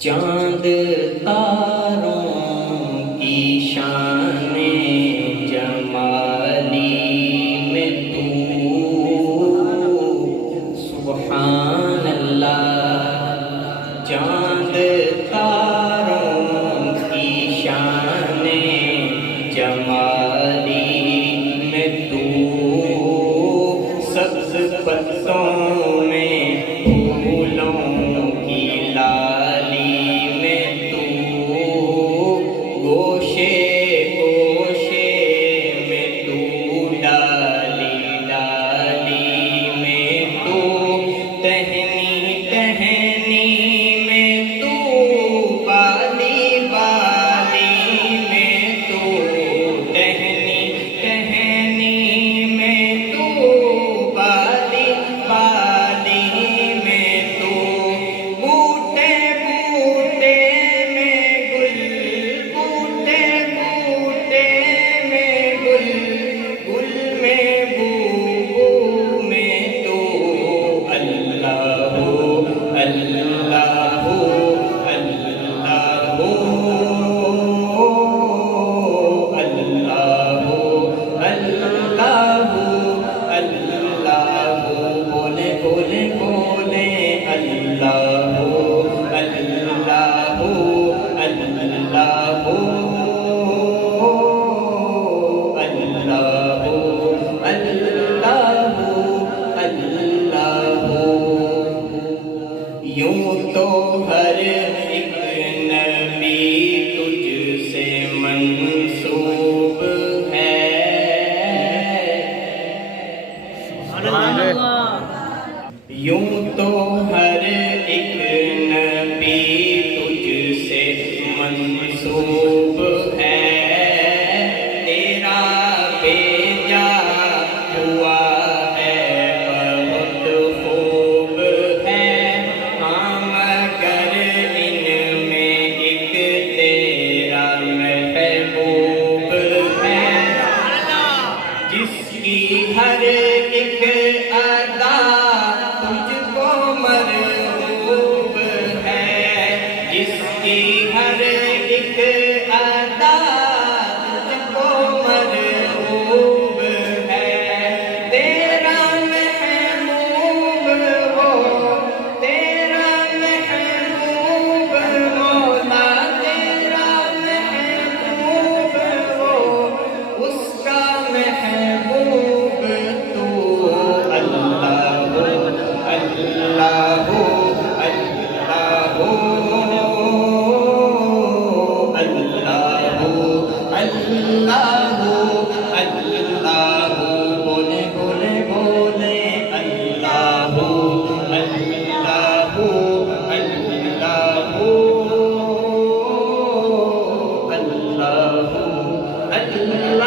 چاند تاروں کی شان جمالی میں تو سبحان اللہ، چاند تاروں کی شان جمالی میں تو سبز پتوں میں پھولوں کی لالی میں تو گوشے گوشے میں تو ڈالی ڈالی میں تو ٹہنی ٹہنی میں تو بالی بالی میں تو ٹہنی ٹہنی میں تو بالی بالی میں تو بوٹے بوٹے میں گل بوٹے بوٹے میں گل گل میں بو میں تو اللہ اللہ اللہ اللہ اللہ بولے بولے بولے اللہ اللہ اللہ اللہ یوں تو ہر ایک نبی تجھ سے منسوب ہے، یوں تو ہر ایک نبی تجھ سے منسوب ہے، تیرا بھیجا ہوا ہے بہت خوب ہے، ہاں مگر ان میں ایک تیرا محبوب ہے، جس کی ہر ایک ادا تجھ کو مرغوب ہے، جس کی ہر ایک ادا تجھ کو مرغوب ہے، تیرا محبوب وہ تیرا محبوب مولا، تیرا محبوب وہ اس کا محبوب تو اللہ اللہ اللہ اللہ بولے بولے بولے اللہ اللہ اللہ اللہ